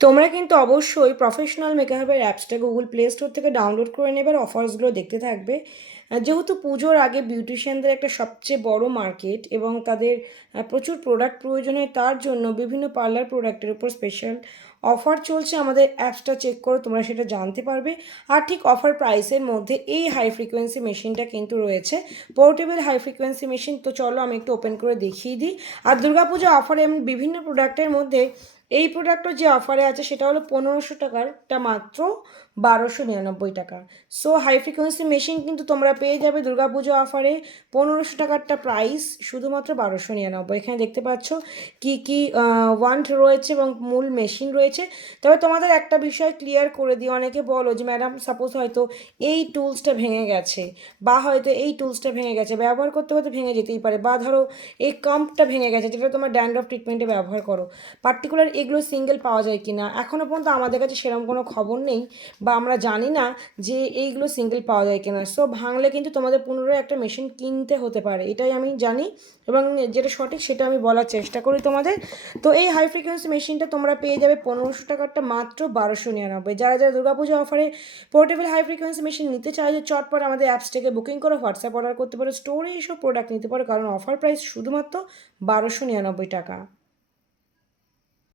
তোমরা কিন্তু অবশ্যই প্রফেশনাল মেকআপের অ্যাপসটা গুগল প্লে স্টোর থেকে ডাউনলোড করে নেবে আর অফার্সগুলো দেখতে থাকবে। যেহেতু পুজোর আগে বিউটিশিয়ানদের একটা সবচেয়ে বড় মার্কেট এবং তাদের প্রচুর প্রোডাক্ট প্রয়োজন হয়, তার জন্য বিভিন্ন পার্লার প্রোডাক্টের উপর স্পেশাল অফার চলছে। আমাদের অ্যাপসটা চেক করো, তোমরা সেটা জানতে পারবে। আর ঠিক অফার প্রাইসের মধ্যে এই হাই ফ্রিকোয়েন্সি মেশিনটা কিন্তু রয়েছে, পোর্টেবল হাই ফ্রিকোয়েন্সি মেশিন। তো চলো আমি একটু ওপেন করে দেখিয়ে দিই। আর দুর্গাপুজো অফারে আমি বিভিন্ন প্রোডাক্টের মধ্যে এই প্রোডাক্টও যে অফারে আছে সেটা হলো 1500 টাকারটা মাত্র 1299 টাকা। সো হাই ফ্রিকোয়েন্সি মেশিন কিন্তু তোমরা পেয়ে যাবে দুর্গাপুজো অফারে 1500 টাকারটা প্রাইস শুধুমাত্র 1299। এখানে দেখতে পাচ্ছ কি কি ওয়ান্ট রয়েছে এবং মূল মেশিন রয়েছে। তবে তোমাদের একটা বিষয় ক্লিয়ার করে দিই, অনেকে বলো যে ম্যাডাম সাপোজ হয়তো এই টুলসটা ভেঙে গেছে, বা হয়তো এই টুলসটা ভেঙে গেছে, ব্যবহার করতে করতে ভেঙে যেতেই পারে, বা ধরো এই কাম্পটা ভেঙে গেছে যেটা তোমার ড্যান্ড্রফ ট্রিটমেন্টে ব্যবহার করো, পার্টিকুলার এগুলো সিঙ্গেল পাওয়া যায় কি না এখনও পর্যন্ত আমাদের কাছে সেরকম কোনো খবর নেই, বা আমরা জানি না যে এইগুলো সিঙ্গেল পাওয়া যায় কিনা। সো ভাঙলে কিন্তু তোমাদের পুনরায় একটা মেশিন কিনতে হতে পারে, এটাই আমি জানি এবং যেটা সঠিক সেটা আমি বলার চেষ্টা করি তোমাদের। তো এই হাই ফ্রিকোয়েন্সি মেশিনটা তোমরা পেয়ে যাবে 1500 টাকারটা মাত্র 1299। যারা যারা দুর্গাপুজো অফারে পোর্টেবল হাই ফ্রিকোয়েন্সি মেশিন নিতে চায়, যে চটপট আমাদের অ্যাপস থেকে বুকিং করো, হোয়াটসঅ্যাপ অর্ডার করতে পারো, স্টোরে এসব প্রোডাক্ট নিতে পারো, কারণ অফার প্রাইস শুধুমাত্র 1299 টাকা।